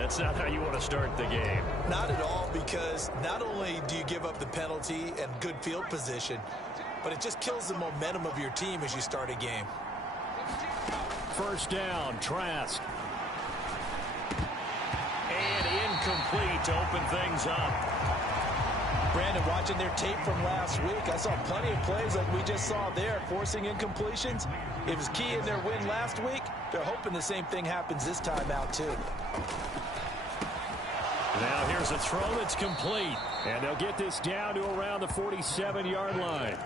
That's not how you want to start the game. Not at all, because not only do you give up the penalty and good field position, but it just kills the momentum of your team as you start a game. First down, Trask. And incomplete to open things up. Brandon, watching their tape from last week, I saw plenty of plays like we just saw there, forcing incompletions. It was key in their win last week. They're hoping the same thing happens this time out, too. Now here's a throw that's complete. And they'll get this down to around the 47-yard line.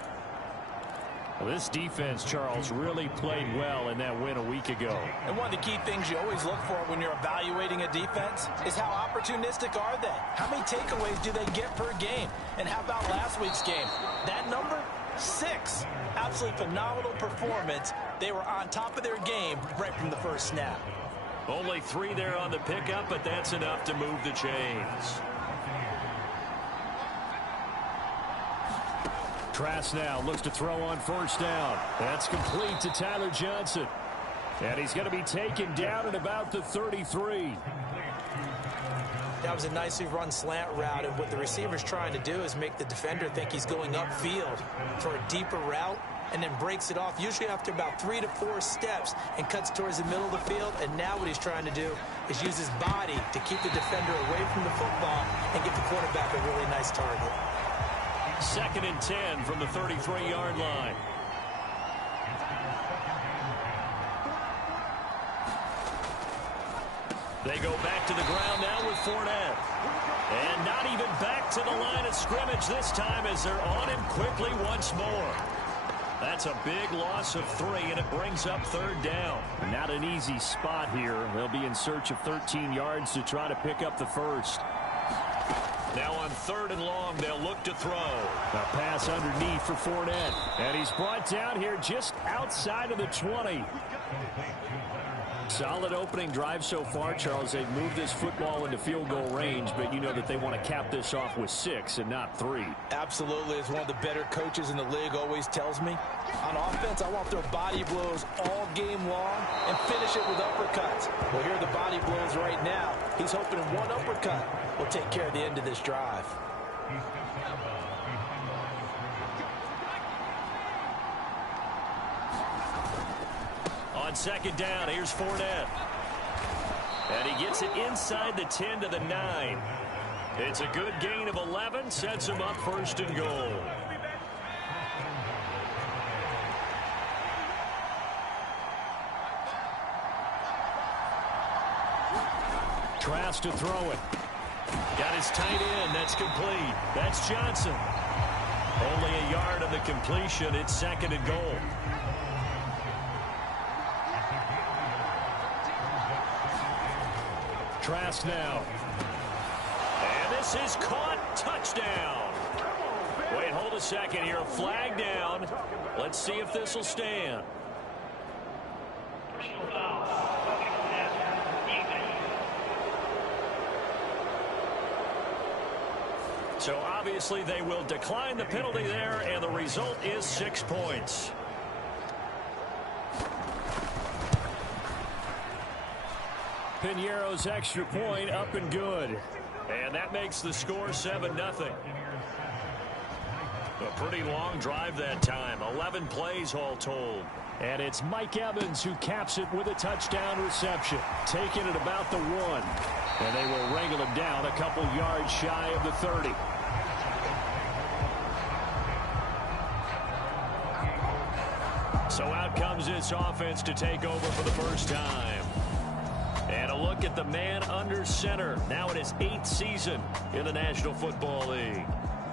Well, this defense, Charles, really played well in that win a week ago. And one of the key things you always look for when you're evaluating a defense is how opportunistic are they? How many takeaways do they get per game? And how about last week's game? That number? 6. Absolutely phenomenal performance. They were on top of their game right from the first snap. Only 3 there on the pickup, but that's enough to move the chains. Trask now looks to throw on first down. That's complete to Tyler Johnson. And he's going to be taken down at about the 33. That was a nicely run slant route, and what the receiver's trying to do is make the defender think he's going upfield for a deeper route, and then breaks it off, usually after about 3 to 4 steps, and cuts towards the middle of the field. And now what he's trying to do is use his body to keep the defender away from the football and give the quarterback a really nice target. 2nd and 10 from the 33-yard line. They go back to the ground now with Fournette. And not even back to the line of scrimmage this time as they're on him quickly once more. That's a big loss of 3, and it brings up 3rd down. Not an easy spot here. They'll be in search of 13 yards to try to pick up the first. Now on 3rd and long, they'll look to throw. A pass underneath for Fournette. And he's brought down here just outside of the 20. Solid opening drive so far, Charles. They've moved this football into field goal range, but you know that they want to cap this off with 6 and not 3. Absolutely. As one of the better coaches in the league always tells me, on offense, I want their body blows all game long and finish it with uppercuts. Well, here are the body blows right now. He's hoping one uppercut will take care of the end of this drive. On 2nd down, here's Fournette. And he gets it inside the 10 to the 9. It's a good gain of 11, sets him up 1st and goal. Trask to throw it. Got his tight end. That's complete. That's Johnson. Only a yard on the completion. It's 2nd and goal. Trask now. And this is caught. Touchdown. Wait, hold a second here. A flag down. Let's see if this will stand. So obviously they will decline the penalty there, and the result is 6 points. Piñeiro's extra point up and good. And that makes the score 7-0. A pretty long drive that time. 11 plays all told. And it's Mike Evans who caps it with a touchdown reception. Taking it about the 1. And they will wrangle him down a couple yards shy of the 30. So out comes this offense to take over for the first time. And a look at the man under center. Now in his 8th season in the National Football League.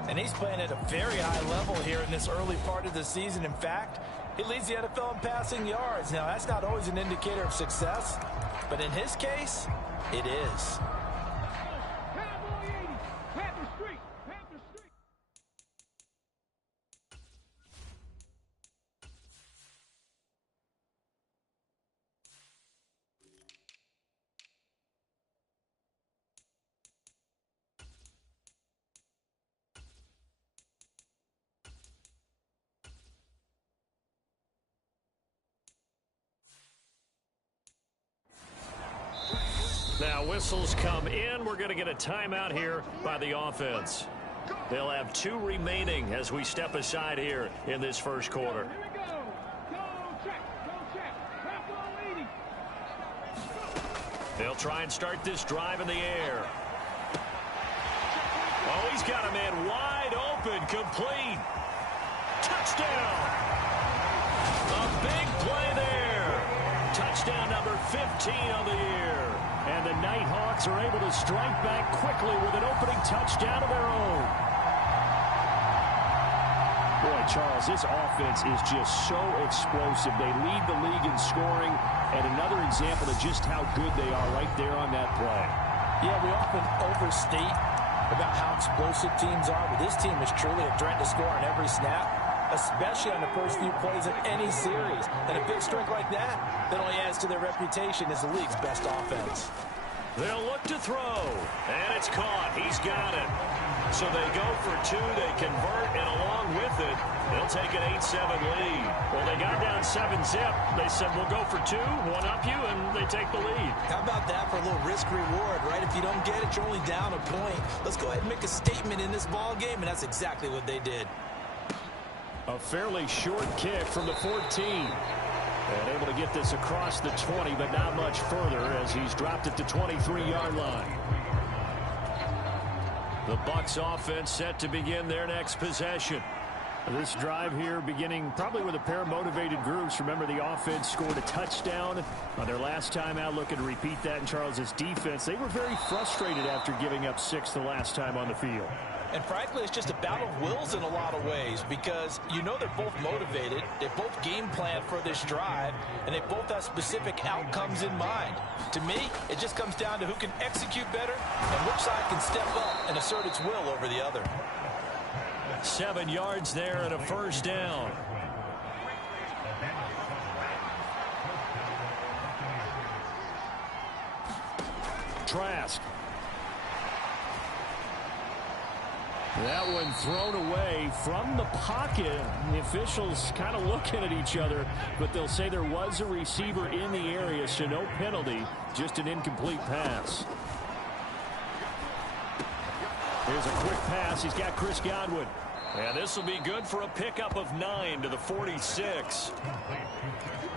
And he's playing at a very high level here in this early part of the season. In fact, he leads the NFL in passing yards. Now, that's not always an indicator of success, but in his case, it is. Now Now whistles come in. We're going to get a timeout here by the offense. They'll have 2 remaining as we step aside here in this first quarter. They'll try and start this drive in the air. Oh, he's got a man wide open, complete. Touchdown. A big play there. Touchdown number 15 on the year. And the Nighthawks are able to strike back quickly with an opening touchdown of their own. Boy, Charles, this offense is just so explosive. They lead the league in scoring, and another example of just how good they are right there on that play. Yeah, we often overstate about how explosive teams are, but this team is truly a threat to score on every snap, especially on the first few plays of any series. And a big strike like that only adds to their reputation as the league's best offense. They'll look to throw, and it's caught. He's got it. So they go for 2, they convert, and along with it, they'll take an 8-7 lead. Well, they got down 7-zip. They said, we'll go for 2, one up you, and they take the lead. How about that for a little risk-reward, right? If you don't get it, you're only down a point. Let's go ahead and make a statement in this ball game, and that's exactly what they did. A fairly short kick from the 14. And able to get this across the 20, but not much further as he's dropped it to 23-yard line. The Bucs offense set to begin their next possession. This drive here beginning probably with a pair of motivated groups. Remember, the offense scored a touchdown on their last time out, looking to repeat that in Charles's defense. They were very frustrated after giving up 6 the last time on the field. And frankly, it's just a battle of wills in a lot of ways because you know they're both motivated, they both game plan for this drive, and they both have specific outcomes in mind. To me, it just comes down to who can execute better and which side can step up and assert its will over the other. 7 yards there and a first down. Trask. That one thrown away from the pocket. The officials kind of looking at each other, but they'll say there was a receiver in the area, so no penalty, just an incomplete pass. Here's a quick pass. He's got Chris Godwin. And this will be good for a pickup of 9 to the 46.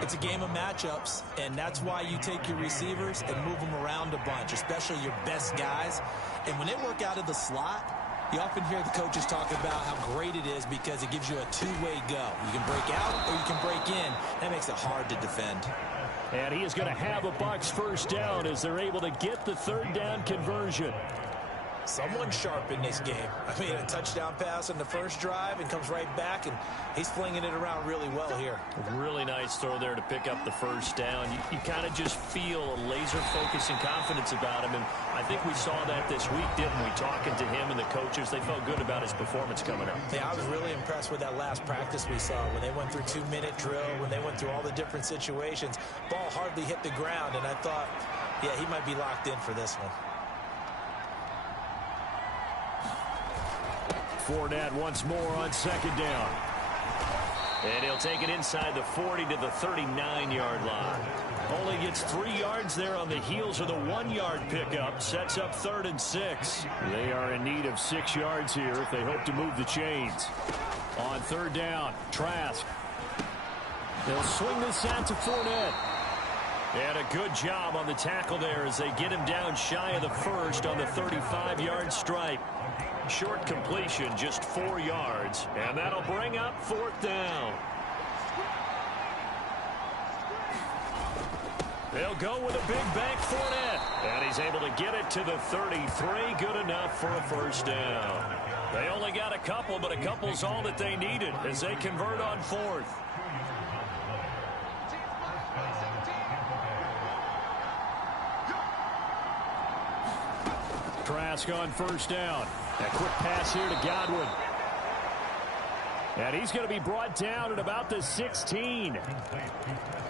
It's a game of matchups, and that's why you take your receivers and move them around a bunch, especially your best guys. And when they work out of the slot, you often hear the coaches talk about how great it is because it gives you a two-way go. You can break out or you can break in. That makes it hard to defend. And he is going to have a Bucs first down as they're able to get the third down conversion. Someone sharp in this game. I mean, a touchdown pass on the first drive and comes right back, and he's flinging it around really well here. Really nice throw there to pick up the first down. You kind of just feel a laser focus and confidence about him, and I think we saw that this week, didn't we? Talking to him and the coaches, they felt good about his performance coming up. Yeah, I was really impressed with that last practice we saw when they went through 2-minute drill, when they went through all the different situations. Ball hardly hit the ground, and I thought, yeah, he might be locked in for this one. Fournette once more on second down. And he'll take it inside the 40 to the 39-yard line. Only gets 3 yards there on the heels of the 1-yard pickup. Sets up 3rd and 6. They are in need of 6 yards here if they hope to move the chains. On 3rd down, Trask. They'll swing this out to Fournette. And a good job on the tackle there as they get him down shy of the first on the 35-yard stripe. Short completion, just 4 yards, and that'll bring up 4th down. They'll go with a big bank Fournette, and he's able to get it to the 33. Good enough for a first down. They only got a couple, but a couple's all that they needed as they convert on 4th. Trask on first down. A quick pass here to Godwin. And he's going to be brought down at about the 16.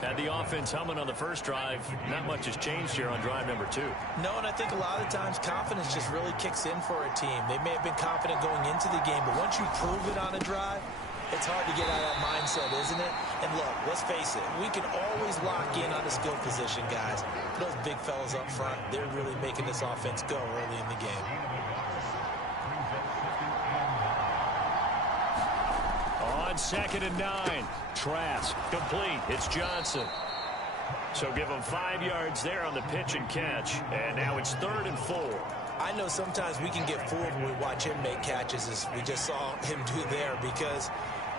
Had the offense humming on the first drive. Not much has changed here on drive number 2. No, and I think a lot of times confidence just really kicks in for a team. They may have been confident going into the game, but once you prove it on a drive, It's hard to get out of that mindset, isn't it? And look, let's face it, we can always lock in on the skill position, guys. Those big fellas up front, they're really making this offense go early in the game. On 2nd and 9, Trask complete. It's Johnson. So give him 5 yards there on the pitch and catch. And now it's 3rd and 4. I know sometimes we can get fooled when we watch him make catches, as we just saw him do there, because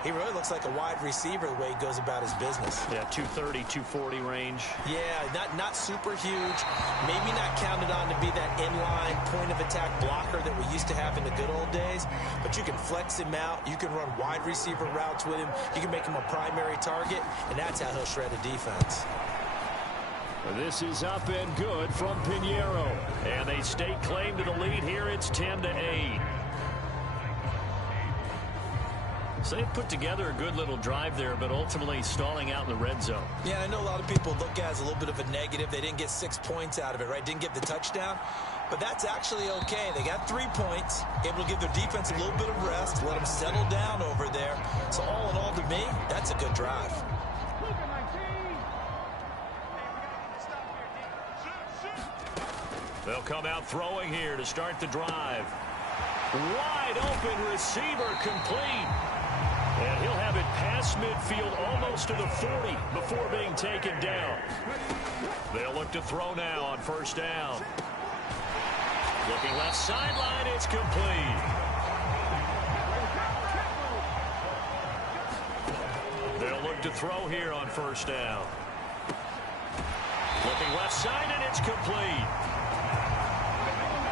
he really looks like a wide receiver the way he goes about his business. Yeah, 230, 240 range. Yeah, not super huge. Maybe not counted on to be that inline point-of-attack blocker that we used to have in the good old days. But you can flex him out. You can run wide receiver routes with him. You can make him a primary target, and that's how he'll shred a defense. This is up and good from Pinheiro. And they stake claim to the lead here. It's 10-8. So they put together a good little drive there, but ultimately stalling out in the red zone. Yeah, I know a lot of people look at it as a little bit of a negative. They didn't get 6 points out of it, right? Didn't get the touchdown. But that's actually okay. They got 3 points, able to give their defense a little bit of rest, let them settle down over there. So all in all, to me, that's a good drive. They'll come out throwing here to start the drive. Wide open receiver complete. And he'll have it past midfield almost to the 40 before being taken down. They'll look to throw now on 1st down. Looking left sideline, it's complete. They'll look to throw here on 1st down. Looking left side, and it's complete.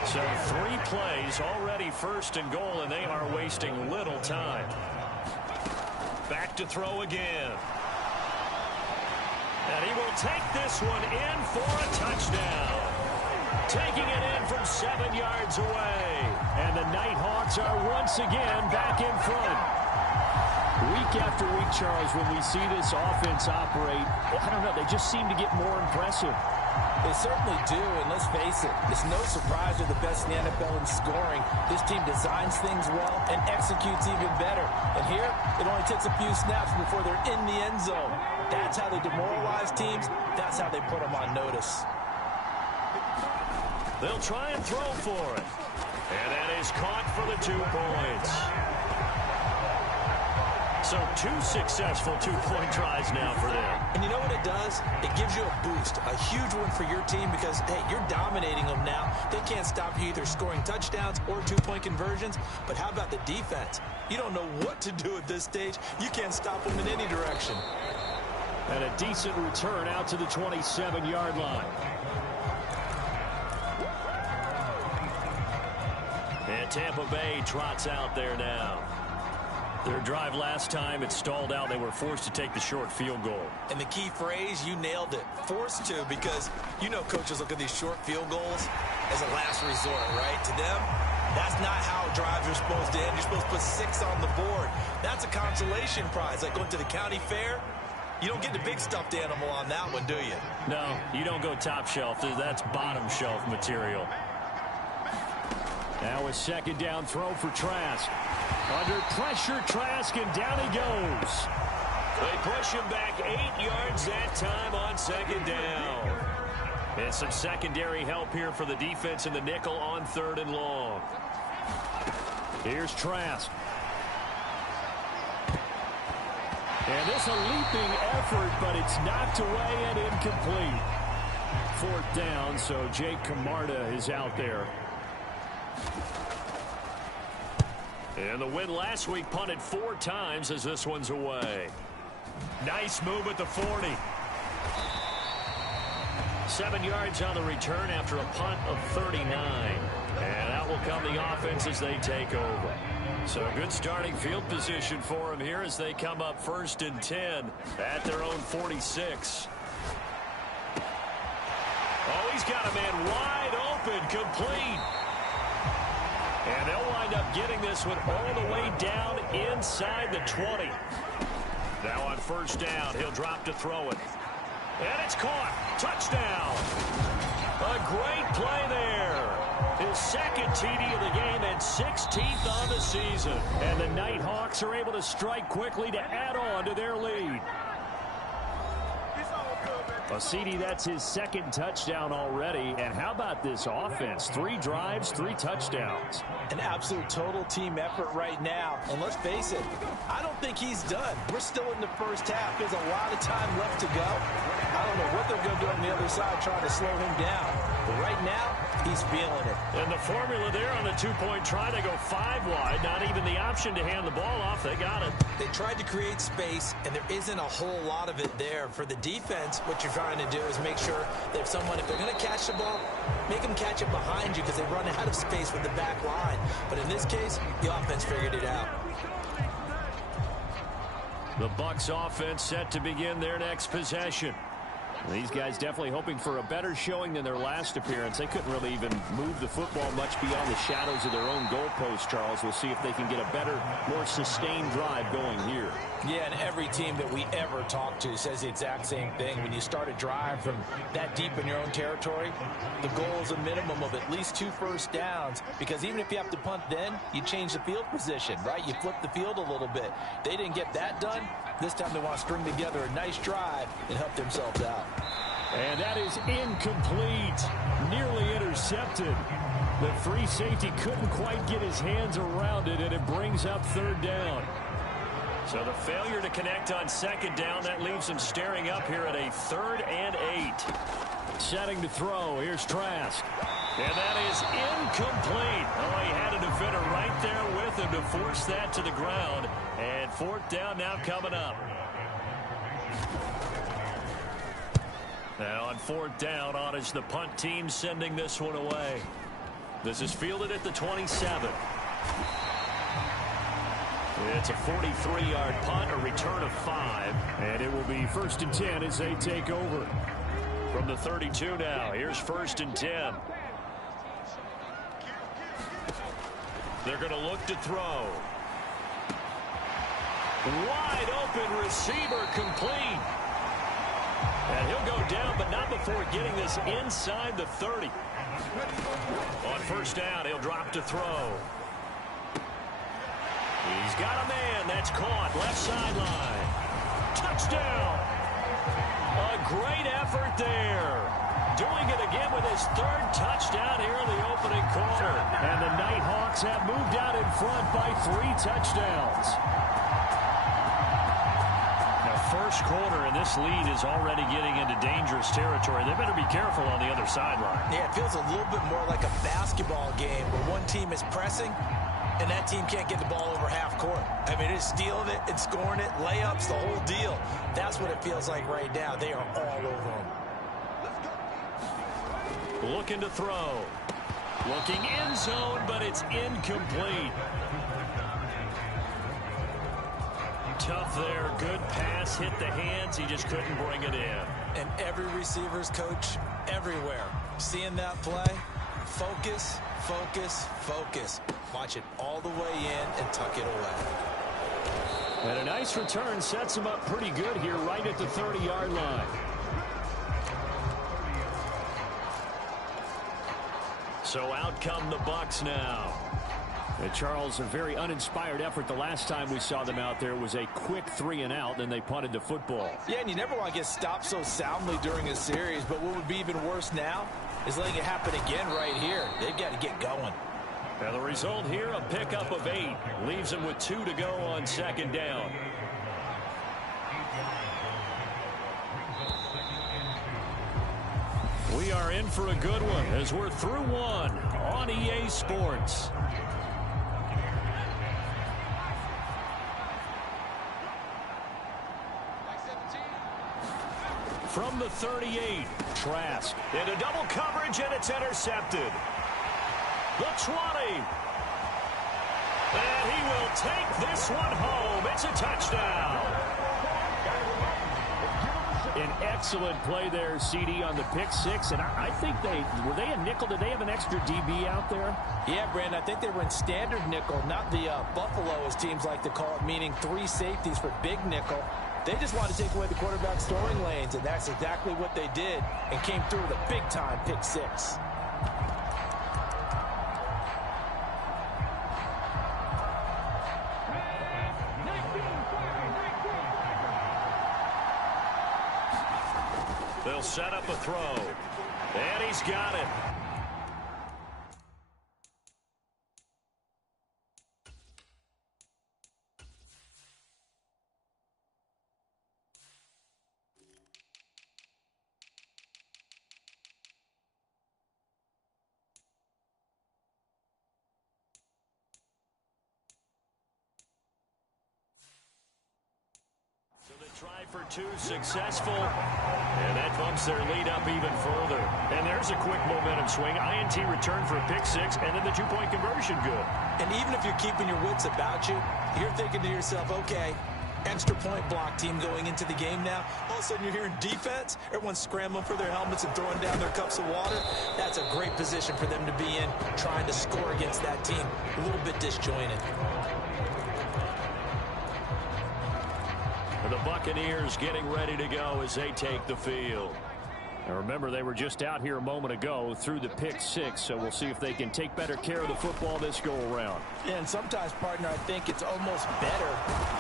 So 3 plays already 1st and goal, and they are wasting little time. Back to throw again. And he will take this one in for a touchdown. Taking it in from 7 yards away. And the Nighthawks are once again back in front. Week after week, Charles, when we see this offense operate, I don't know, they just seem to get more impressive. They certainly do, and let's face it, it's no surprise they're the best in the NFL in scoring. This team designs things well and executes even better. And here, it only takes a few snaps before they're in the end zone. That's how they demoralize teams. That's how they put them on notice. They'll try and throw for it. And that is caught for the 2 points. So 2 successful 2-point tries now for them. And you know what it does? It gives you a boost, a huge one for your team because, hey, you're dominating them now. They can't stop you either scoring touchdowns or 2-point conversions. But how about the defense? You don't know what to do at this stage. You can't stop them in any direction. And a decent return out to the 27-yard line. And Tampa Bay trots out there now. Their drive last time, it stalled out. They were forced to take the short field goal. And the key phrase, you nailed it. Forced to, because you know coaches look at these short field goals as a last resort, right? To them, that's not how drives are supposed to end. You're supposed to put 6 on the board. That's a consolation prize, like going to the county fair. You don't get the big stuffed animal on that one, do you? No, you don't go top shelf. That's bottom shelf material. Now a 2nd down throw for Trask. Under pressure, Trask, and down he goes. They push him back 8 yards that time on 2nd down. And some secondary help here for the defense in the nickel on 3rd and long. Here's Trask. And this a leaping effort, but it's knocked away and incomplete. 4th down, so Jake Camarda is out there. And the win last week punted 4 times as this one's away. Nice move at the 40. 7 yards on the return after a punt of 39. And out will come the offense as they take over. So a good starting field position for them here as they come up 1st and 10 at their own 46. Oh, he's got a man wide open, complete. And they'll wind up getting this one all the way down inside the 20. Now on 1st down, he'll drop to throw it. And it's caught. Touchdown. A great play there. His second TD of the game and 16th on the season. And the Nighthawks are able to strike quickly to add on to their lead. Well, CD, that's his second touchdown already. And how about this offense? 3 drives, 3 touchdowns. An absolute total team effort right now. And let's face it, I don't think he's done. We're still in the first half. There's a lot of time left to go. I don't know what they're going to do on the other side trying to slow him down. But right now, he's feeling it. And the formula there on the 2-point try, they go 5 wide. Not even the option to hand the ball off. They got it. They tried to create space, and there isn't a whole lot of it there. For the defense, what you're trying to do is make sure that if they're going to catch the ball, make them catch it behind you because they run out of space with the back line. But in this case, the offense figured it out. The Bucs offense set to begin their next possession. These guys definitely hoping for a better showing than their last appearance. They couldn't really even move the football much beyond the shadows of their own goalpost, Charles. We'll see if they can get a better, more sustained drive going here. Yeah, and every team that we ever talk to says the exact same thing. When you start a drive from that deep in your own territory, the goal is a minimum of at least 2 first downs, because even if you have to punt then, you change the field position, right? You flip the field a little bit. They didn't get that done. This time they want to string together a nice drive and help themselves out. And that is incomplete. Nearly intercepted. The free safety couldn't quite get his hands around it, and it brings up 3rd down. So the failure to connect on 2nd down, that leaves him staring up here at a 3rd and 8. Setting to throw. Here's Trask. And that is incomplete. Oh, he had a defender right there with him to force that to the ground. And 4th down now coming up. Now on 4th down, on is the punt team sending this one away. This is fielded at the 27. It's a 43-yard punt, a return of 5. And it will be 1st and 10 as they take over. From the 32 now, here's 1st and 10. They're going to look to throw. Wide open receiver, complete. And he'll go down, but not before getting this inside the 30. On 1st down, he'll drop to throw. He's got a man. That's caught. Left sideline. Touchdown. A great effort there. Doing it again with his 3rd touchdown here in the opening quarter. And the Nighthawks have moved out in front by 3 touchdowns. Now, 1st quarter, and this lead is already getting into dangerous territory. They better be careful on the other sideline. Yeah, it feels a little bit more like a basketball game where one team is pressing and that team can't get the ball over half court. I mean, it's stealing it and scoring it, layups, the whole deal. That's what it feels like right now. They are all over them. Looking to throw. Looking end zone, but it's incomplete. Tough there. Good pass. Hit the hands. He just couldn't bring it in. And every receiver's coach everywhere. Seeing that play, focus, focus, focus. Watch it all the way in and tuck it away. And a nice return sets him up pretty good here right at the 30-yard line. So out come the Bucs now. Charles, a very uninspired effort. The last time we saw them out there was a quick 3-and-out, then they punted the football. Yeah, and you never want to get stopped so soundly during a series, but what would be even worse now is letting it happen again right here. They've got to get going. Now the result here, a pickup of 8. Leaves them with 2 to go on 2nd down. We are in for a good one as we're through one on EA Sports. From the 38, Trask into double coverage, and it's intercepted. The 20. And he will take this one home. It's a touchdown. An excellent play there, CD, on the pick 6. And I think were they a nickel? Did they have an extra DB out there? Yeah, Brandon, I think they were in standard nickel, not the Buffalo, as teams like to call it, meaning 3 safeties for big nickel. They just wanted to take away the quarterback's throwing lanes, and that's exactly what they did and came through with a big-time pick 6. set up a throw. And he's got it. Try for two, successful, and that bumps their lead up even further. And there's a quick momentum swing. INT return for a pick six, and then the two-point conversion good. And even if you're keeping your wits about you, you're thinking to yourself, okay, extra point block team going into the game now. All of a sudden you're hearing defense. Everyone's scrambling for their helmets and throwing down their cups of water. That's a great position for them to be in, trying to score against that team. A little bit disjointed. The Buccaneers getting ready to go as they take the field. Now remember, they were just out here a moment ago through the pick six, so we'll see if they can take better care of the football this go-around. Yeah, and sometimes, partner, I think it's almost better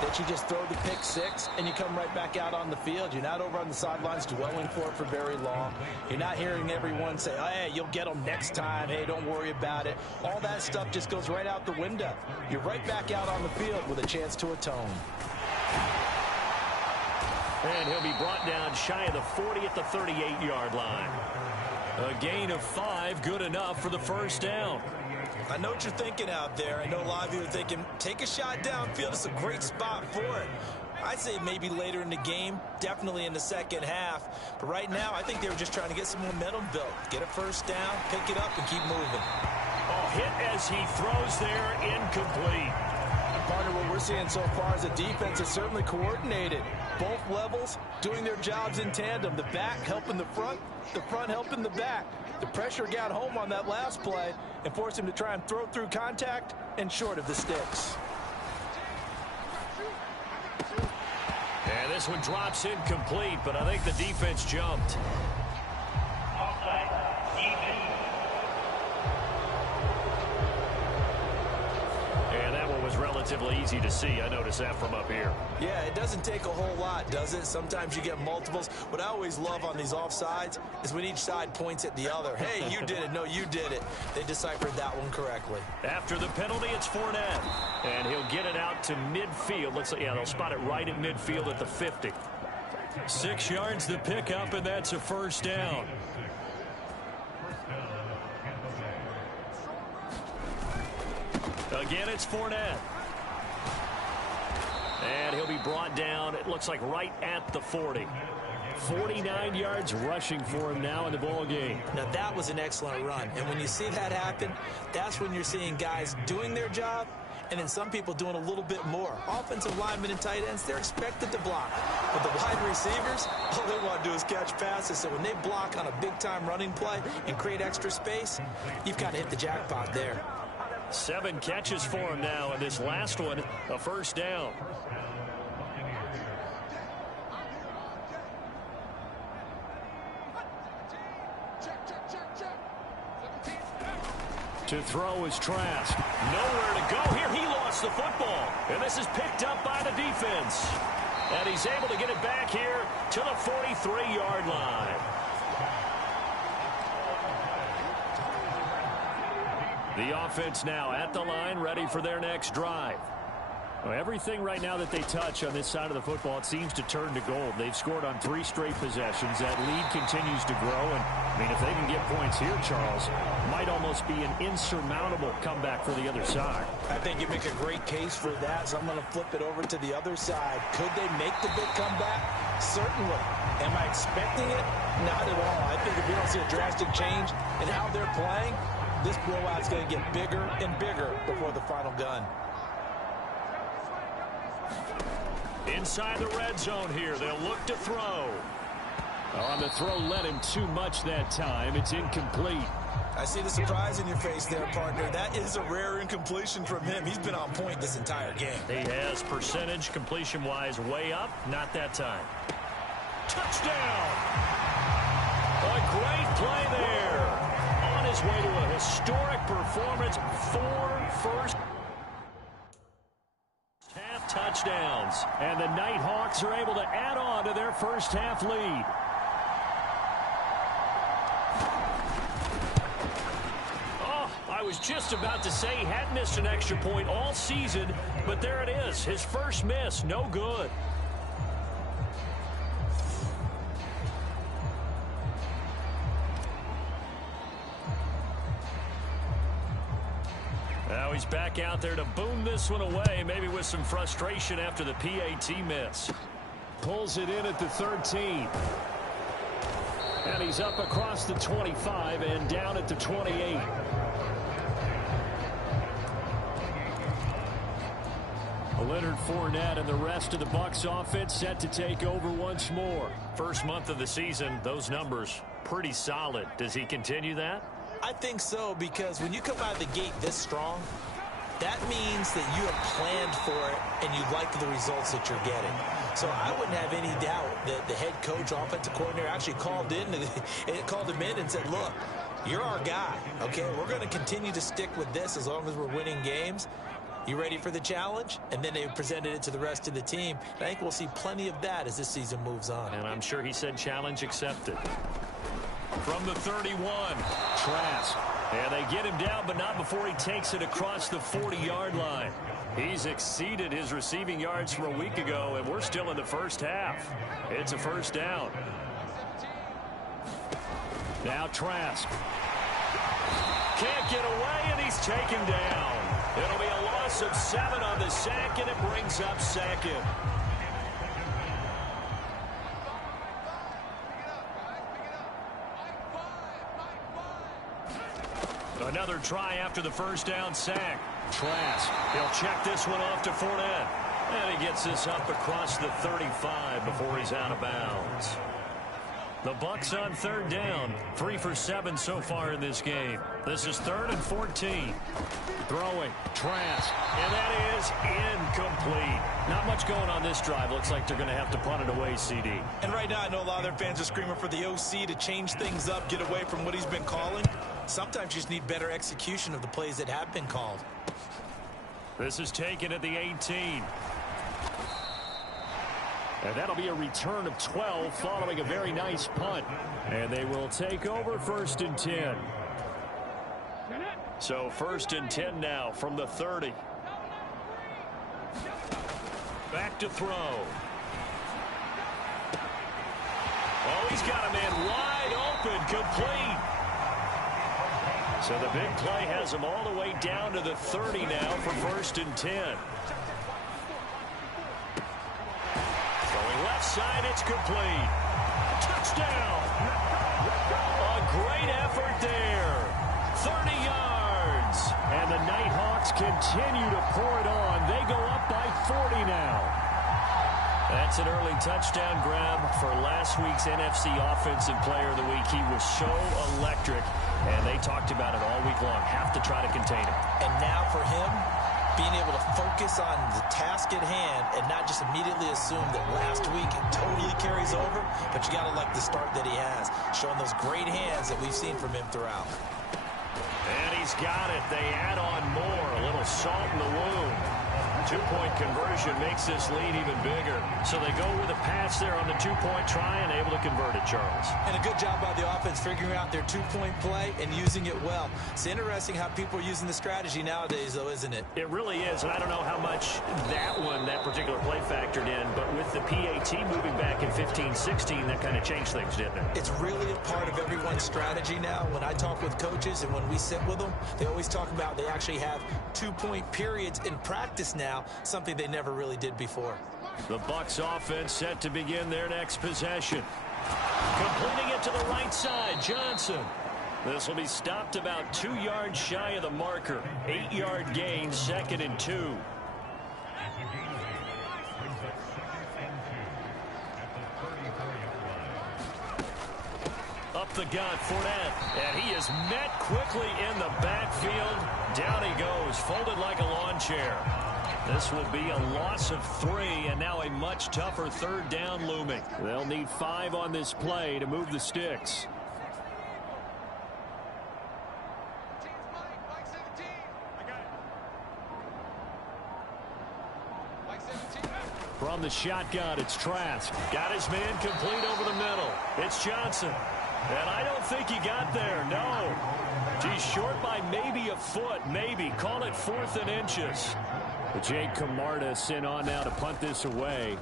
that you just throw the pick six and you come right back out on the field. You're not over on the sidelines dwelling for it for very long. You're not hearing everyone say, oh, hey, you'll get them next time. Hey, don't worry about it. All that stuff just goes right out the window. You're right back out on the field with a chance to atone. And he'll be brought down shy of the 40 at the 38-yard line. A gain of 5, good enough for the first down. I know what you're thinking out there. I know a lot of you are thinking, take a shot downfield. It's a great spot for it. I'd say maybe later in the game, definitely in the second half. But right now, I think they were just trying to get some momentum built. Get a first down, pick it up, and keep moving. Oh, hit as he throws there, incomplete. Partner, what we're seeing so far is the defense is certainly coordinated. Both levels doing their jobs in tandem. The back helping the front helping the back. The pressure got home on that last play and forced him to try and throw through contact and short of the sticks. And this one drops incomplete, but I think the defense jumped. Was relatively easy to see. I noticed that from up here. Yeah, it doesn't take a whole lot, does it? Sometimes you get multiples. What I always love on these offsides is when each side points at the other. Hey, you did it. No, you did it. They deciphered that one correctly. After the penalty, it's Fournette. And he'll get it out to midfield. Yeah, they'll spot it right at midfield at the 50. 6 yards the pickup, and that's a first down. Again, it's Fournette. And he'll be brought down, it looks like right at the 40. 49 yards rushing for him now in the ball game. Now, that was an excellent run. And when you see that happen, that's when you're seeing guys doing their job and then some people doing a little bit more. Offensive linemen and tight ends, they're expected to block. But the wide receivers, all they want to do is catch passes. So when they block on a big-time running play and create extra space, you've got to hit the jackpot there. 7 catches for him now, and this last one, a first down. To throw is Trask. Nowhere to go here. He lost the football, and this is picked up by the defense. And he's able to get it back here to the 43-yard line. The offense now at the line, ready for their next drive. Well, everything right now that they touch on this side of the football, it seems to turn to gold. They've scored on 3 straight possessions. That lead continues to grow. And, I mean, if they can get points here, Charles, might almost be an insurmountable comeback for the other side. I think you make a great case for that, so I'm going to flip it over to the other side. Could they make the big comeback? Certainly. Am I expecting it? Not at all. I think if we don't see a drastic change in how they're playing, this blowout's going to get bigger and bigger before the final gun. Inside the red zone here, they'll look to throw. On the throw, led him too much that time. It's incomplete. I see the surprise in your face there, partner. That is a rare incompletion from him. He's been on point this entire game. He has percentage completion-wise way up. Not that time. Touchdown! A great play there. On his way to a historic performance. 4 first half touchdowns. And the Nighthawks are able to add on to their first half lead. was just about to say he hadn't missed an extra point all season, but there it is. His first miss, no good. Now he's back out there to boom this one away, maybe with some frustration after the PAT miss. Pulls it in at the 13. And he's up across the 25 and down at the 28. Leonard Fournette and the rest of the Bucs offense set to take over once more. First month of the season, those numbers pretty solid. Does he continue that? I think so, because when you come out of the gate this strong, that means that you have planned for it and you like the results that you're getting. So I wouldn't have any doubt that the head coach, offensive coordinator actually called him in and said, look, you're our guy, okay? We're going to continue to stick with this as long as we're winning games. You ready for the challenge? And then they presented it to the rest of the team. I think we'll see plenty of that as this season moves on. And I'm sure he said challenge accepted. From the 31, Trask. And they get him down, but not before he takes it across the 40-yard line. He's exceeded his receiving yards from a week ago, and we're still in the first half. It's a first down. Now Trask. Can't get away, and he's taken down. It'll be a loss of 7 on the sack, and it brings up second. Another try after the first down sack. Trask. He'll check this one off to Fournette. And he gets this up across the 35 before he's out of bounds. The Bucs on third down. 3 for 7 so far in this game. This is 3rd and 14. Throwing. Trask. And that is incomplete. Not much going on this drive. Looks like they're going to have to punt it away, CD. And right now I know a lot of their fans are screaming for the OC to change things up, get away from what he's been calling. Sometimes you just need better execution of the plays that have been called. This is taken at the 18. And that'll be a return of 12 following a very nice punt. And they will take over 1st and 10. So 1st and 10 now from the 30. Back to throw. Oh, he's got a man wide open, complete. So the big play has him all the way down to the 30 now for 1st and 10. Throwing left side, it's complete. Touchdown. A great effort there. 30 yards. And the Nighthawks continue to pour it on. They go up by 40 now. That's an early touchdown grab for last week's NFC Offensive Player of the Week. He was so electric, and they talked about it all week long. Have to try to contain him. And now for him, being able to focus on the task at hand and not just immediately assume that last week it totally carries over, but you got to like the start that he has, showing those great hands that we've seen from him throughout. And he's got it. They add on more. A little salt in the wound. 2-point conversion makes this lead even bigger. So they go with a pass there on the 2-point try and able to convert it, Charles. And a good job by the offense figuring out their 2-point play and using it well. It's interesting how people are using the strategy nowadays, though, isn't it? It really is, and I don't know how much that particular play factored in, but with the PAT moving back in 15-16, that kind of changed things, didn't it? It's really a part of everyone's strategy now. When I talk with coaches and when we sit with them, they always talk about they actually have 2-point periods in practice now, something they never really did before. The Bucs offense set to begin their next possession. Completing it to the right side, Johnson. This will be stopped about 2 yards shy of the marker. 8-yard gain, 2nd and 2. Up the gut, Fournette, and he is met quickly in the backfield. Down he goes, folded like a lawn chair. This will be a loss of 3, and now a much tougher 3rd down looming. They'll need 5 on this play to move the sticks. From the shotgun, it's Trask. Got his man complete over the middle. It's Johnson. And I don't think he got there, no. He's short by maybe a foot, maybe. Call it 4th and inches. Jake Camarda sent on now to punt this away.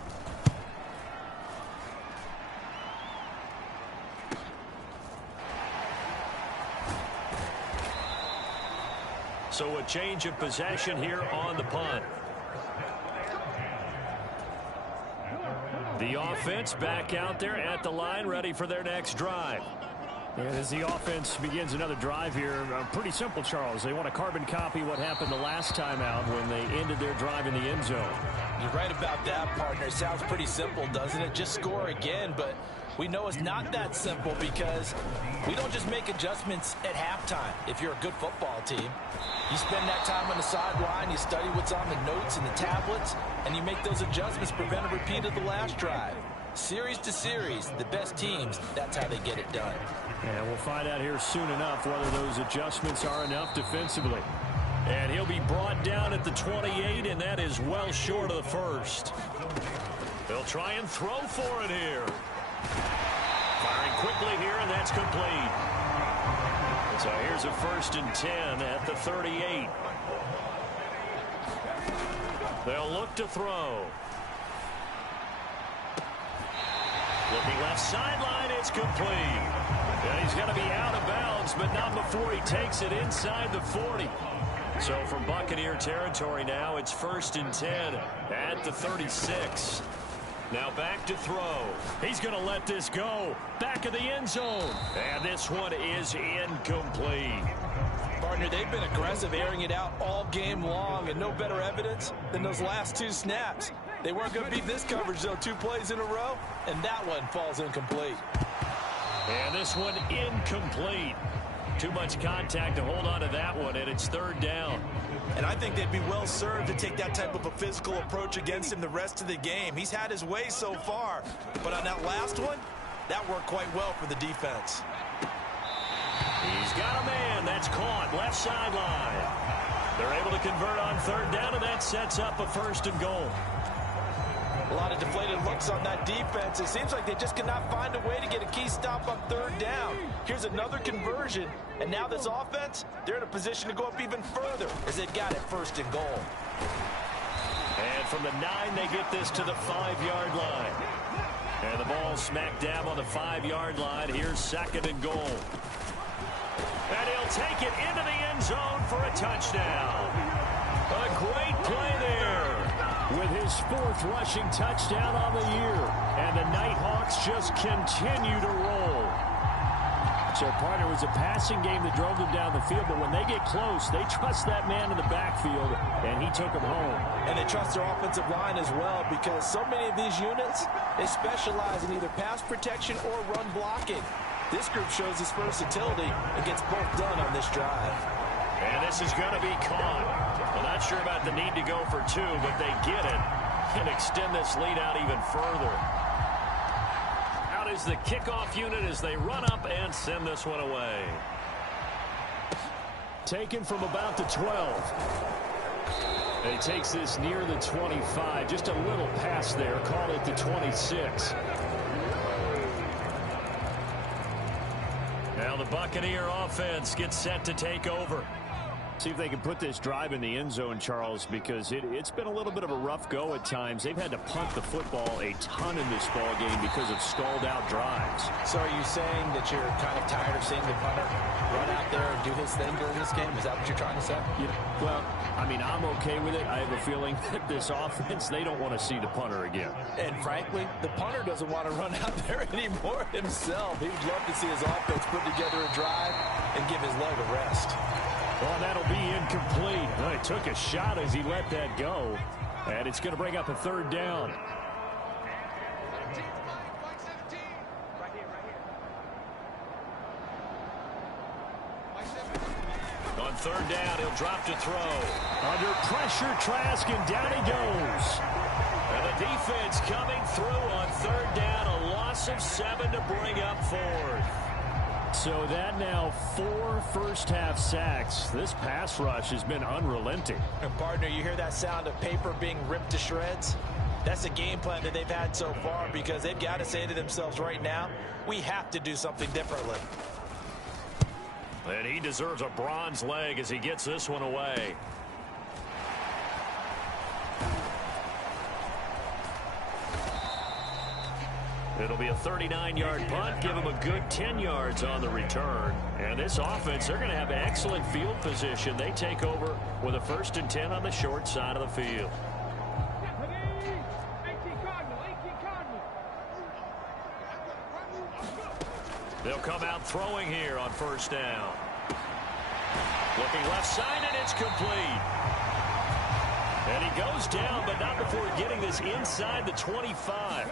So a change of possession here on the punt. The offense back out there at the line, ready for their next drive. And as the offense begins another drive here, pretty simple, Charles. They want to carbon copy what happened the last time out when they ended their drive in the end zone. You're right about that, partner. It sounds pretty simple, doesn't it? Just score again, but we know it's not that simple because we don't just make adjustments at halftime. If you're a good football team, you spend that time on the sideline, you study what's on the notes and the tablets, and you make those adjustments, prevent a repeat of the last drive. Series to series, the best teams, that's how they get it done. And we'll find out here soon enough whether those adjustments are enough defensively. And he'll be brought down at the 28, and that is well short of the first. They'll try and throw for it here. Firing quickly here, and that's complete. So here's a 1st and 10 at the 38. They'll look to throw. Looking left sideline, it's complete. And he's going to be out of bounds, but not before he takes it inside the 40. So from Buccaneer territory now, it's 1st and 10 at the 36. Now back to throw. He's going to let this go. Back of the end zone. And this one is incomplete. Partner, they've been aggressive, airing it out all game long, and no better evidence than those last 2 snaps. They weren't going to beat this coverage, though, 2 plays in a row, and that one falls incomplete. And this one incomplete. Too much contact to hold on to that one, and it's 3rd down. And I think they'd be well served to take that type of a physical approach against him the rest of the game. He's had his way so far, but on that last one, that worked quite well for the defense. He's got a man. That's caught left sideline. They're able to convert on 3rd down, and that sets up a 1st and goal. A lot of deflated looks on that defense. It seems like they just cannot find a way to get a key stop on 3rd down. Here's another conversion, and now this offense, they're in a position to go up even further as they've got it 1st and goal. And from the 9, they get this to the 5-yard line. And the ball smack dab on the 5-yard line. Here's 2nd and goal. And he'll take it into the end zone for a touchdown. A great play there. With his 4th rushing touchdown on the year. And the Nighthawks just continue to roll. So, partner, it was a passing game that drove them down the field, but when they get close, they trust that man in the backfield, and he took them home. And they trust their offensive line as well, because so many of these units, they specialize in either pass protection or run blocking. This group shows its versatility and gets both done on this drive. And this is going to be caught. Well, not sure about the need to go for 2, but they get it and extend this lead out even further. Out is the kickoff unit as they run up and send this one away. Taken from about the 12. And he takes this near the 25. Just a little pass there. Call it the 26. Now the Buccaneer offense gets set to take over. See if they can put this drive in the end zone, Charles, because it's been a little bit of a rough go at times. They've had to punt the football a ton in this ball game because of stalled out drives. So are you saying that you're kind of tired of seeing the punter run out there and do his thing during this game? Is that what you're trying to say? Yeah, well, I mean, I'm okay with it. I have a feeling that this offense, they don't want to see the punter again. And frankly, the punter doesn't want to run out there anymore himself. He would love to see his offense put together a drive and give his leg a rest. Well, that'll be incomplete. Well, he took a shot as he let that go. And it's going to bring up a 3rd down. On 3rd down, he'll drop to throw. Under pressure, Trask, and down he goes. And the defense coming through on 3rd down. A loss of 7 to bring up 4th. So that now 4 first-half sacks. This pass rush has been unrelenting. And partner, you hear that sound of paper being ripped to shreds? That's the game plan that they've had so far, because they've got to say to themselves right now, we have to do something differently. And he deserves a bronze leg as he gets this one away. It'll be a 39-yard punt. Give him a good 10 yards on the return. And this offense, they're going to have excellent field position. They take over with a 1st and 10 on the short side of the field. They'll come out throwing here on 1st down. Looking left side, and it's complete. And he goes down, but not before getting this inside the 25.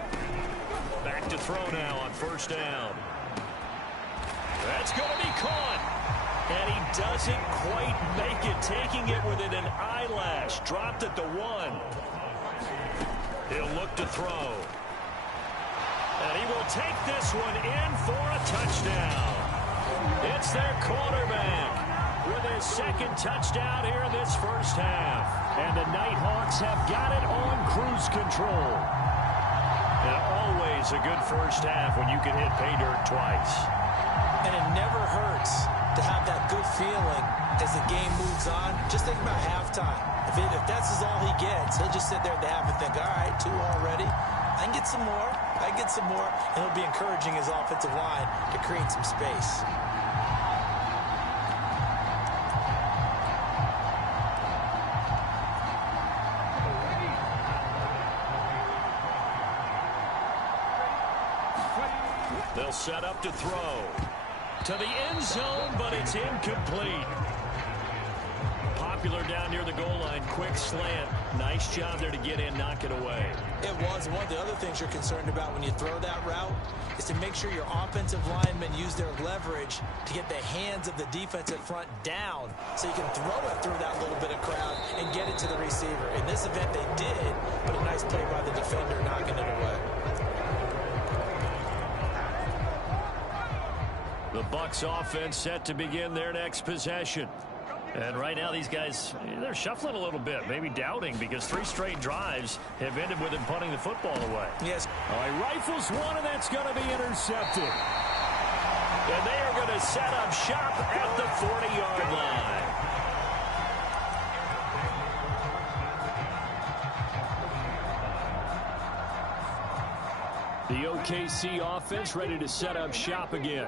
Back to throw now on 1st down. That's going to be caught. And he doesn't quite make it, taking it within an eyelash. Dropped at the 1. He'll look to throw. And he will take this one in for a touchdown. It's their quarterback with his 2nd touchdown here in this 1st half. And the Nighthawks have got it on cruise control. And always a good 1st half when you can hit pay dirt twice. And it never hurts to have that good feeling as the game moves on. Just think about halftime. If that's all he gets, he'll just sit there at the half and think, all right, 2 already. I can get some more. I can get some more. And he'll be encouraging his offensive line to create some space. They'll set up to throw. To the end zone, but it's incomplete. Popular down near the goal line. Quick slant. Nice job there to get in, knock it away. It was. One of the other things you're concerned about when you throw that route is to make sure your offensive linemen use their leverage to get the hands of the defensive front down so you can throw it through that little bit of crowd and get it to the receiver. In this event, they did, but a nice play by the defender knocking it away. The Bucs offense set to begin their next possession. And right now these guys, they're shuffling a little bit, maybe doubting, because 3 straight drives have ended with him punting the football away. Yes. All right, rifles one, and that's going to be intercepted. And they are going to set up shop at the 40-yard line. The OKC offense ready to set up shop again.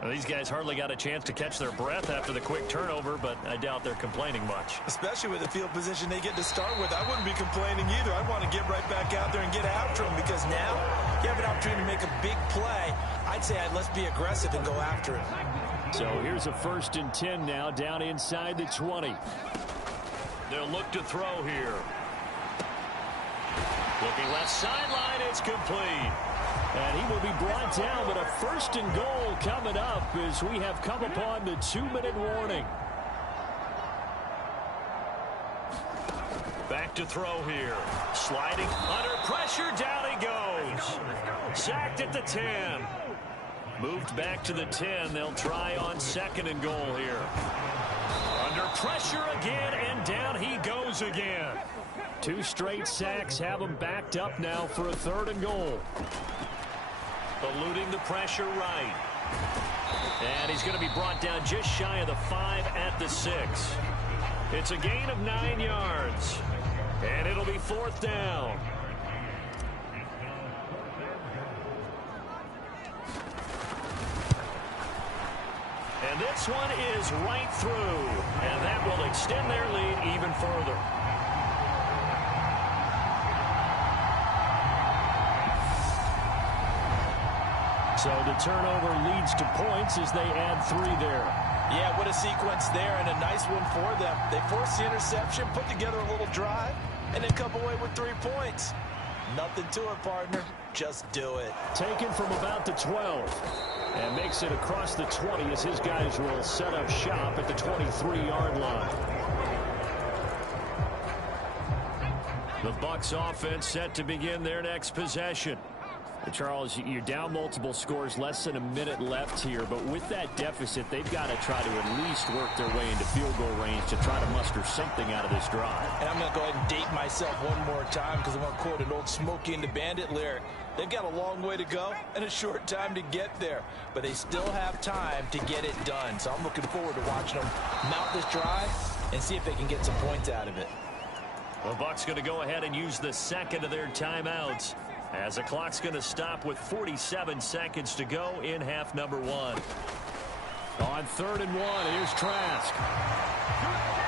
Well, these guys hardly got a chance to catch their breath after the quick turnover, but I doubt they're complaining much. Especially with the field position they get to start with. I wouldn't be complaining either. I want to get right back out there and get after them, because now you have an opportunity to make a big play. I'd say let's be aggressive and go after it. So here's a 1st and 10 now, down inside the 20. They'll look to throw here. Looking left sideline, it's complete. And he will be brought down, but a 1st and goal coming up as we have come upon the 2-minute warning. Back to throw here. Sliding under pressure, down he goes. Sacked at the 10. Moved back to the 10. They'll try on 2nd and goal here. Under pressure again, and down he goes again. 2 straight sacks have him backed up now for a 3rd and goal. Eluding the pressure right. And he's going to be brought down just shy of the 5 at the 6. It's a gain of 9 yards. And it'll be 4th down. And this one is right through. And that will extend their lead even further. So the turnover leads to points as they add 3 there. Yeah, what a sequence there, and a nice one for them. They forced the interception, put together a little drive, and then come away with 3 points. Nothing to it, partner. Just do it. Taken from about the 12. And makes it across the 20 as his guys will set up shop at the 23-yard line. The Bucs offense set to begin their next possession. Charles, you're down multiple scores, less than a minute left here, but with that deficit, they've got to try to at least work their way into field goal range to try to muster something out of this drive. And I'm going to go ahead and date myself one more time because I want to quote an old Smokey and the Bandit lyric. They've got a long way to go and a short time to get there, but they still have time to get it done. So I'm looking forward to watching them mount this drive and see if they can get some points out of it. The Bucs going to go ahead and use the second of their timeouts as the clock's going to stop with 47 seconds to go in half number one. On 3rd and 1, here's Trask.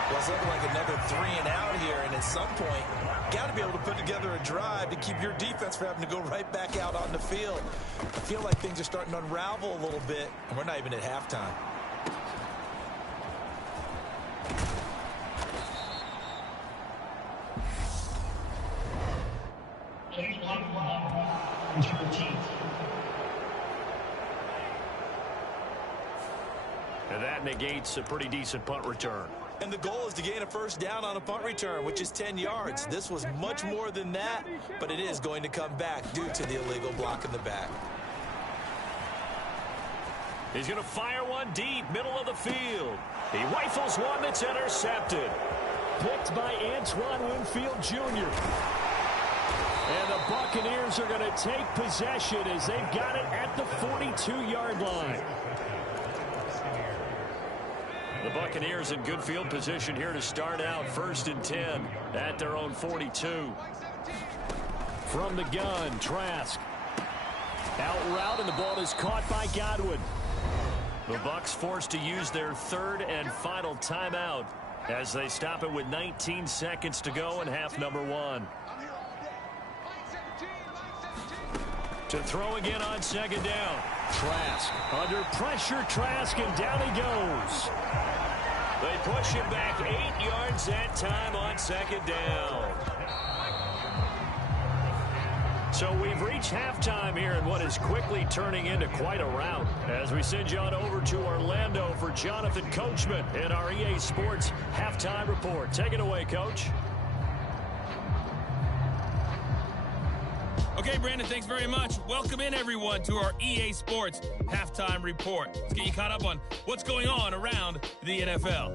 Well, it's looking like another 3 and out here, and at some point, got to be able to put together a drive to keep your defense from having to go right back out on the field. I feel like things are starting to unravel a little bit, and we're not even at halftime. And that negates a pretty decent punt return. And the goal is to gain a first down on a punt return, which is 10 yards. This was much more than that, but it is going to come back due to the illegal block in the back. He's going to fire one deep, middle of the field. He rifles one that's intercepted. Picked by Antoine Winfield Jr. And the Buccaneers are going to take possession as they've got it at the 42-yard line. The Buccaneers in good field position here to start out 1st and 10 at their own 42. From the gun, Trask. Out route, and the ball is caught by Godwin. The Bucs forced to use their 3rd and final timeout as they stop it with 19 seconds to go in half number one. To throw again on 2nd down. Trask under pressure, Trask, and down he goes. They push him back 8 yards that time on 2nd down. So we've reached halftime here in what is quickly turning into quite a rout as we send you on over to Orlando for Jonathan Coachman in our EA Sports Halftime Report. Take it away, Coach. Okay, Brandon, thanks very much. Welcome in, everyone, to our EA Sports Halftime Report. Let's get you caught up on what's going on around the NFL.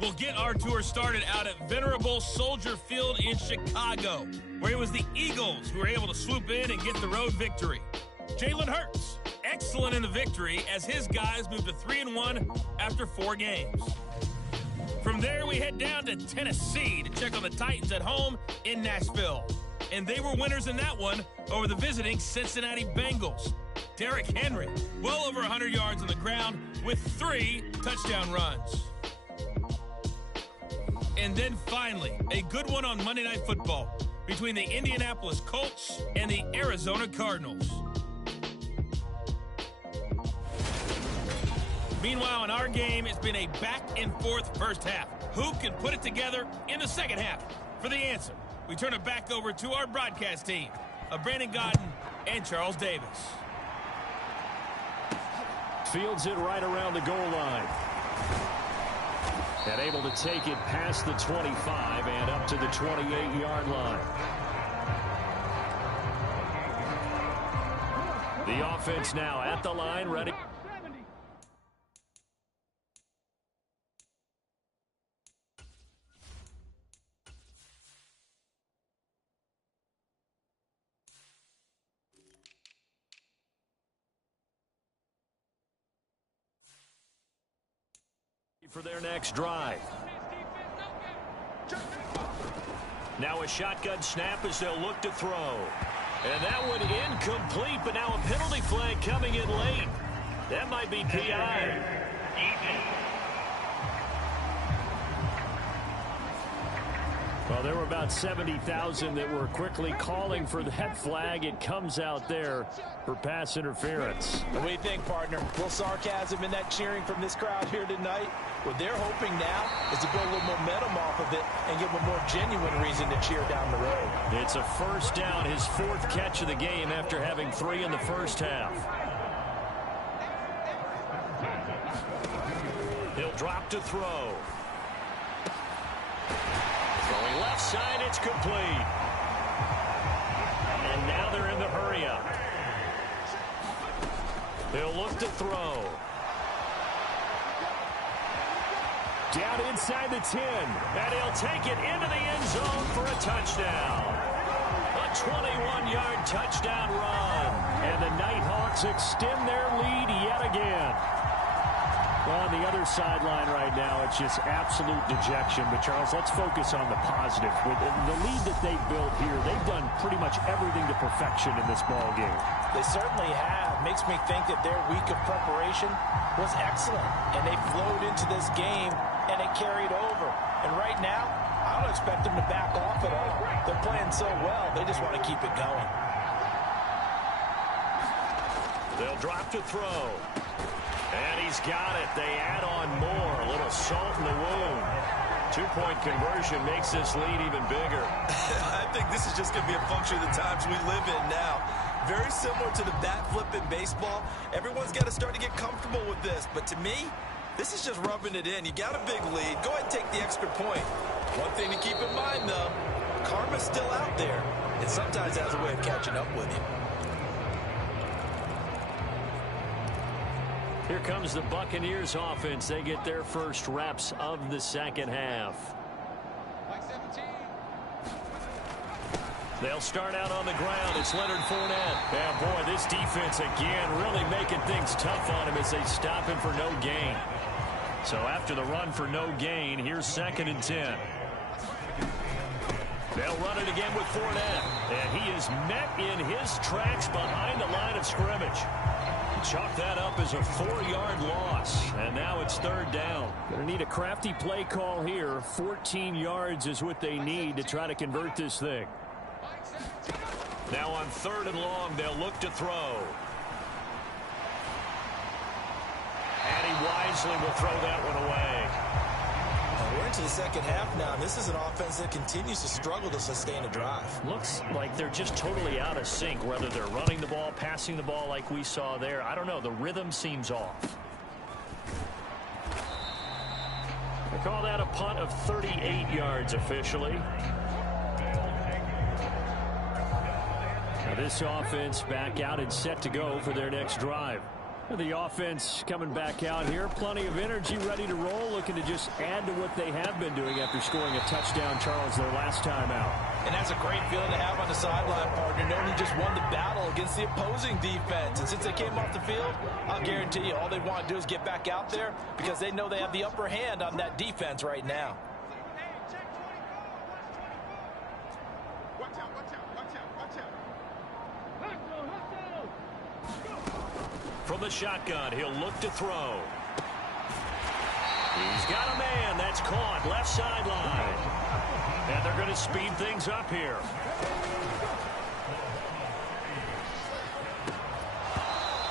We'll get our tour started out at Venerable Soldier Field in Chicago, where it was the Eagles who were able to swoop in and get the road victory. Jalen Hurts, excellent in the victory as his guys moved to 3-1 after 4 games. From there, we head down to Tennessee to check on the Titans at home in Nashville. And they were winners in that one over the visiting Cincinnati Bengals. Derrick Henry, well over 100 yards on the ground with 3 touchdown runs. And then finally, a good one on Monday Night Football between the Indianapolis Colts and the Arizona Cardinals. Meanwhile, in our game, it's been a back-and-forth first half. Who can put it together in the second half? For the answer, we turn it back over to our broadcast team of Brandon Godden and Charles Davis. Fields it right around the goal line. And able to take it past the 25 and up to the 28-yard line. The offense now at the line, ready. For their next drive. Now a shotgun snap as they'll look to throw. And that one incomplete, but now a penalty flag coming in late. That might be PI. Well, there were about 70,000 that were quickly calling for that flag. It comes out there for pass interference. What do you think, partner? A little sarcasm in that cheering from this crowd here tonight. What they're hoping now is to build a little momentum off of it and give them a more genuine reason to cheer down the road. It's a first down, his 4th catch of the game after having 3 in the first half. He'll drop to throw. Throwing left side, it's complete. And now they're in the hurry-up. They'll look to throw. Down inside the 10. And he'll take it into the end zone for a touchdown. A 21-yard touchdown run. And the Nighthawks extend their lead yet again. Well, on the other sideline right now, it's just absolute dejection. But, Charles, let's focus on the positive. With the lead that they've built here, they've done pretty much everything to perfection in this ball game. They certainly have. Makes me think that their week of preparation was excellent. And they flowed into this game, and it carried over. And right now, I don't expect them to back off at all. They're playing so well, they just want to keep it going. They'll drop to throw. And he's got it. They add on more. A little salt in the wound. Two-point conversion makes this lead even bigger. I think this is just going to be a function of the times we live in now. Very similar to the bat flip in baseball. Everyone's got to start to get comfortable with this. But to me, this is just rubbing it in. You got a big lead. Go ahead and take the extra point. One thing to keep in mind, though, karma's still out there. And sometimes has a way of catching up with you. Here comes the Buccaneers offense. They get their first reps of the second half. They'll start out on the ground. It's Leonard Fournette. And boy, this defense again really making things tough on him as they stop him for no gain. So after the run for no gain, here's 2nd and 10. They'll run it again with Fournette. And he is met in his tracks behind the line of scrimmage. Chalk that up as a 4-yard loss. And now it's 3rd down. Going to need a crafty play call here. 14 yards is what they need to try to convert this thing. Now on 3rd and long, they'll look to throw. And he wisely will throw that one away. We're into the second half now. This is an offense that continues to struggle to sustain a drive. Looks like they're just totally out of sync, whether they're running the ball, passing the ball like we saw there. I don't know. The rhythm seems off. They call that a punt of 38 yards officially. Now this offense back out and set to go for their next drive. The offense coming back out here. Plenty of energy, ready to roll, looking to just add to what they have been doing after scoring a touchdown, Charles, their last time out. And that's a great feeling to have on the sideline, partner, knowing you just won the battle against the opposing defense. And since they came off the field, I'll guarantee you all they want to do is get back out there because they know they have the upper hand on that defense right now. From the shotgun, he'll look to throw. He's got a man. That's caught. Left sideline. And they're going to speed things up here.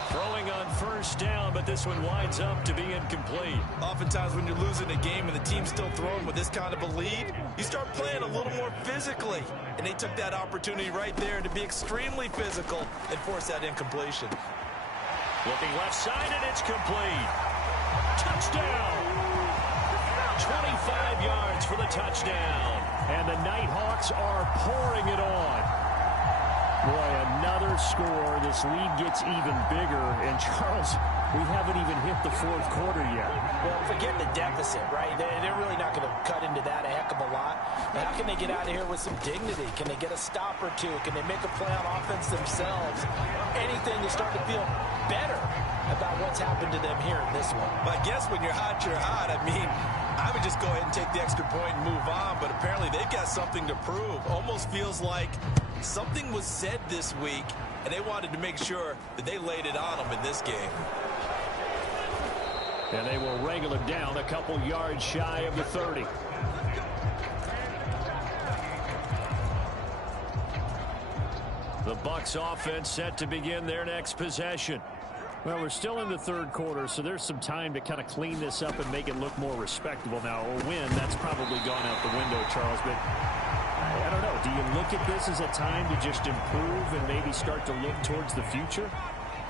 Throwing on 1st down, but this one winds up to be incomplete. Oftentimes when you're losing a game and the team's still throwing with this kind of a lead, you start playing a little more physically. And they took that opportunity right there to be extremely physical and force that incompletion. Looking left side, and it's complete. Touchdown! 25 yards for the touchdown. And the Nighthawks are pouring it on. Boy, another score. This lead gets even bigger. And, Charles, we haven't even hit the 4th quarter yet. Well, forget the deficit, right? They're really not going to cut into that a heck of a lot. But how can they get out of here with some dignity? Can they get a stop or two? Can they make a play on offense themselves? Anything to start to feel better about what's happened to them here in this one. I guess when you're hot, you're hot. I mean, I would just go ahead and take the extra point and move on. But apparently they've got something to prove. Almost feels like something was said this week, and they wanted to make sure that they laid it on them in this game. And they will wrangle it down a couple yards shy of the 30. The Bucs offense set to begin their next possession. Well, we're still in the 3rd quarter, so there's some time to kind of clean this up and make it look more respectable now. A win, that's probably gone out the window, Charles, but I don't know. Do you look at this as a time to just improve and maybe start to look towards the future?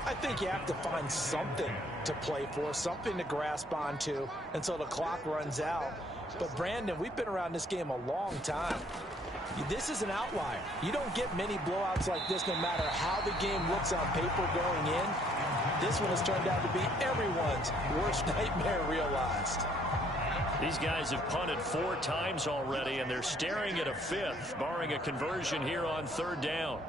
I think you have to find something to play for, something to grasp onto until the clock runs out. But, Brandon, we've been around this game a long time. This is an outlier. You don't get many blowouts like this no matter how the game looks on paper going in. This one has turned out to be everyone's worst nightmare realized. These guys have punted 4 times already, and they're staring at a 5th, barring a conversion here on 3rd down.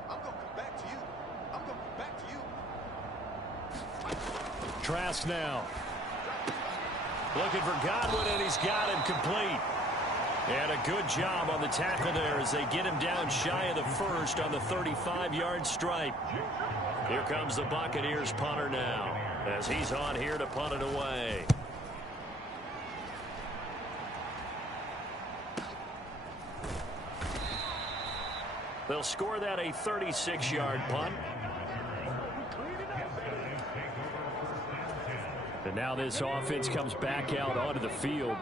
Trask now. Looking for Godwin, and he's got him complete. And a good job on the tackle there as they get him down shy of the 1st on the 35-yard stripe. Here comes the Buccaneers punter now, as he's on here to punt it away. They'll score that a 36-yard punt. And now this offense comes back out onto the field.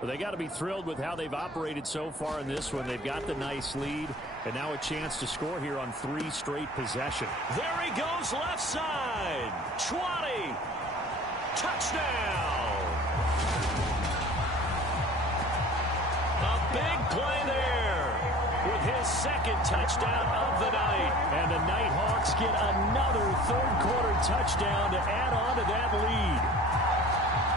But they got to be thrilled with how they've operated so far in this one. They've got the nice lead, and now a chance to score here on 3 straight possessions. There he goes, left side. 20. Touchdown. A big play there with his 2nd touchdown of the night. And the Nighthawks get another 3rd-quarter touchdown to add on to that lead.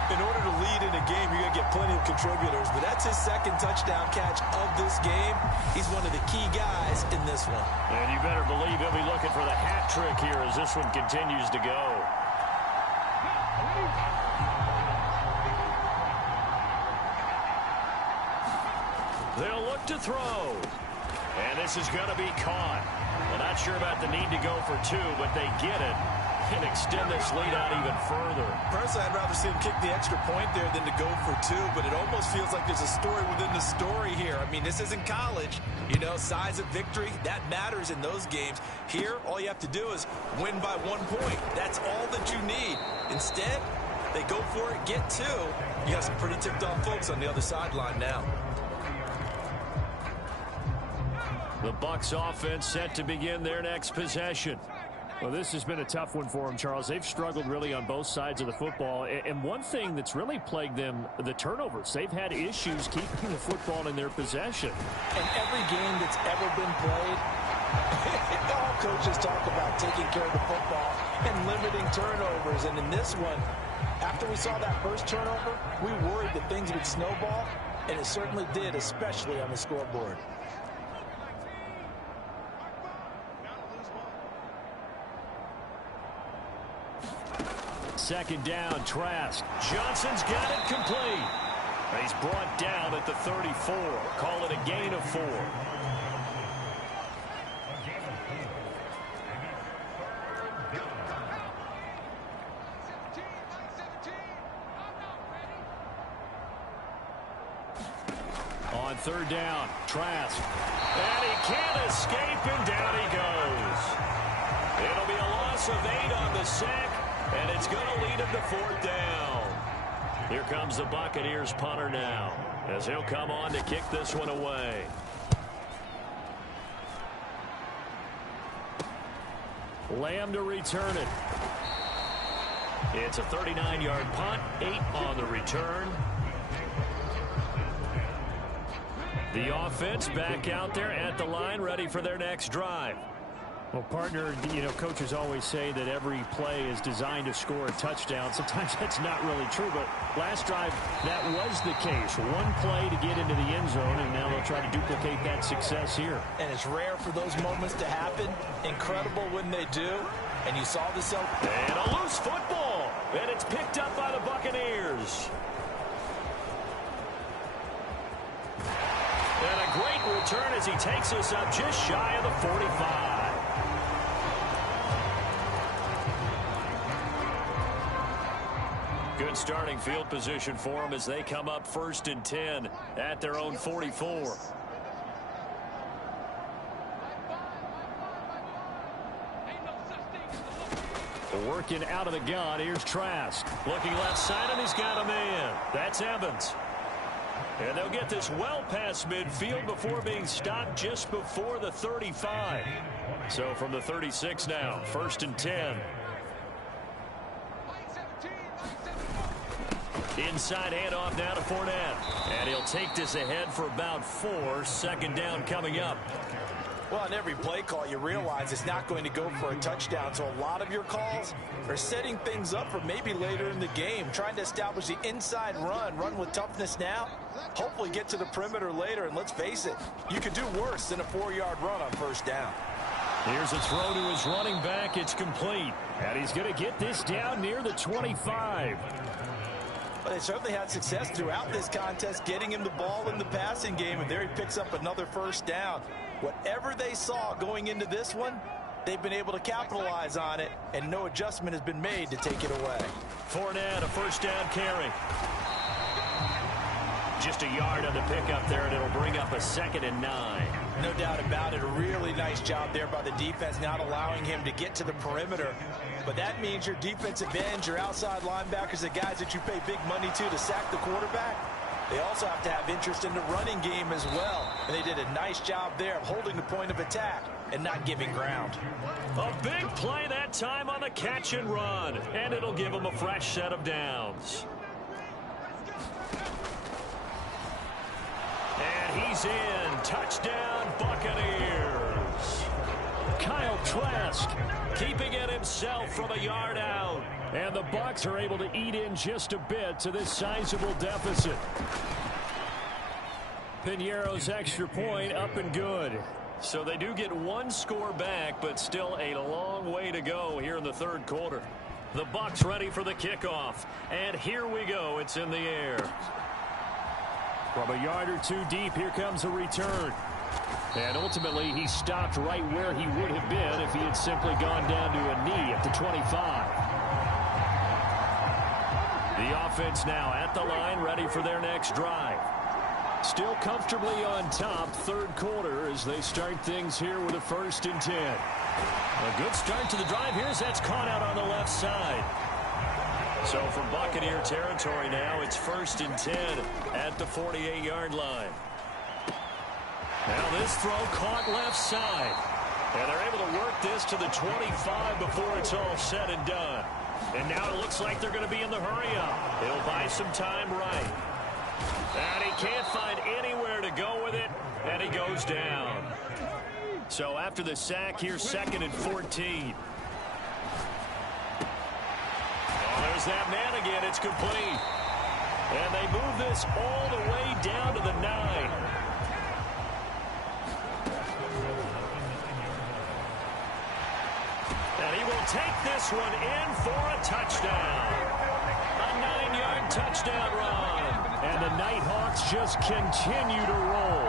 In order to lead in a game, you're going to get plenty of contributors, but that's his 2nd touchdown catch of this game. He's one of the key guys in this one. And you better believe he'll be looking for the hat trick here as this one continues to go. They'll look to throw. And this is going to be caught. Well, not sure about the need to go for 2, but they get it. And extend this lead out even further. Personally, I'd rather see him kick the extra point there than to go for 2, but it almost feels like there's a story within the story here. I mean, this isn't college. You know, size of victory, that matters in those games. Here, all you have to do is win by 1 point. That's all that you need. Instead, they go for it, get 2. You have some pretty ticked-off folks on the other sideline now. The Bucs offense set to begin their next possession. Well, this has been a tough one for them, Charles. They've struggled really on both sides of the football. And one thing that's really plagued them, the turnovers. They've had issues keeping the football in their possession. And every game that's ever been played, all coaches talk about taking care of the football and limiting turnovers. And in this one, after we saw that first turnover, we worried that things would snowball, and it certainly did, especially on the scoreboard. Second down, Trask. Johnson's got it complete. He's brought down at the 34. Call it a gain of 4. On 3rd down, Trask. And he can't escape, and down he goes. It'll be a loss of 8 on the sack. And it's going to lead him to 4th down. Here comes the Buccaneers punter now, as he'll come on to kick this one away. Lamb to return it. It's a 39-yard punt, 8 on the return. The offense back out there at the line, ready for their next drive. Well, partner, you know, coaches always say that every play is designed to score a touchdown. Sometimes that's not really true, but last drive, that was the case. One play to get into the end zone, and now they'll try to duplicate that success here. And it's rare for those moments to happen. Incredible when they do. And you saw this. And a loose football. And it's picked up by the Buccaneers. And a great return as he takes us up just shy of the 45. Good starting field position for them as they come up 1st and 10 at their own 44. Working out of the gun. Here's Trask. Looking left side, and he's got a man. That's Evans. And they'll get this well past midfield before being stopped just before the 35. So from the 36 now, 1st and 10. Inside handoff now to Fournette. And he'll take this ahead for about 4. 2nd down coming up. Well, on every play call, you realize it's not going to go for a touchdown. So a lot of your calls are setting things up for maybe later in the game, trying to establish the inside run with toughness now, hopefully get to the perimeter later. And let's face it, you could do worse than a 4-yard run on first down. Here's a throw to his running back. It's complete. And he's going to get this down near the 25. But they certainly had success throughout this contest, getting him the ball in the passing game, and there he picks up another first down. Whatever they saw going into this one, they've been able to capitalize on it, and no adjustment has been made to take it away. Fournette, a first down carry. Just a yard on the pickup there, and it'll bring up a 2nd and 9. No doubt about it. A really nice job there by the defense, not allowing him to get to the perimeter. But that means your defensive ends, your outside linebackers, the guys that you pay big money to sack the quarterback, they also have to have interest in the running game as well. And they did a nice job there of holding the point of attack and not giving ground. A big play that time on the catch and run, and it'll give them a fresh set of downs. And he's in. Touchdown, Buccaneers. Kyle Trask keeping it himself from a yard out. And the Bucs are able to eat in just a bit to this sizable deficit. Piñeiro's extra point up and good. So they do get one score back, but still a long way to go here in the third quarter. The Bucs ready for the kickoff. And here we go. It's in the air. From a yard or two deep, here comes a return. And ultimately, he stopped right where he would have been if he had simply gone down to a knee at the 25. The offense now at the line, ready for their next drive. Still comfortably on top, third quarter, as they start things here with a 1st and 10. A good start to the drive. Here's that's caught out on the left side. So from Buccaneer territory now, it's 1st and 10 at the 48-yard line. Now this throw caught left side. And they're able to work this to the 25 before it's all said and done. And now it looks like they're going to be in the hurry-up. It'll buy some time right. And he can't find anywhere to go with it, and he goes down. So after the sack, here's 2nd and 14. There's that man again. It's complete. And they move this all the way down to the 9. And he will take this one in for a touchdown. A 9-yard touchdown run. And the Nighthawks just continue to roll.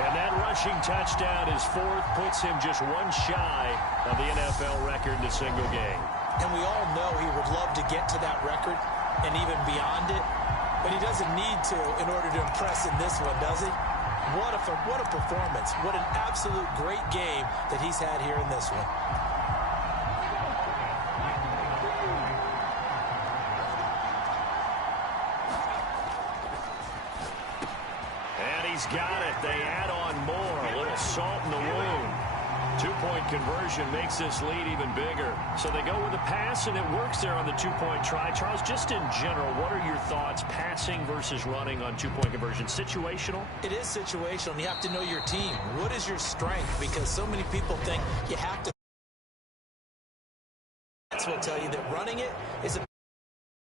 And that rushing touchdown is 4th, puts him just one shy of the NFL record in a single game. And we all know he would love to get to that record and even beyond it, but he doesn't need to in order to impress in this one, does he? What a performance. What an absolute great game that he's had here in this one. And he's got it. They add on more. A little salt in the wound. 2-point conversion makes this lead even bigger. So they go with the pass, and it works there on the 2-point try. Charles, just in general, what are your thoughts passing versus running on 2-point conversion? Situational? It is situational, and you have to know your team. What is your strength? Because so many people think you have to. That's what will tell you that running it is a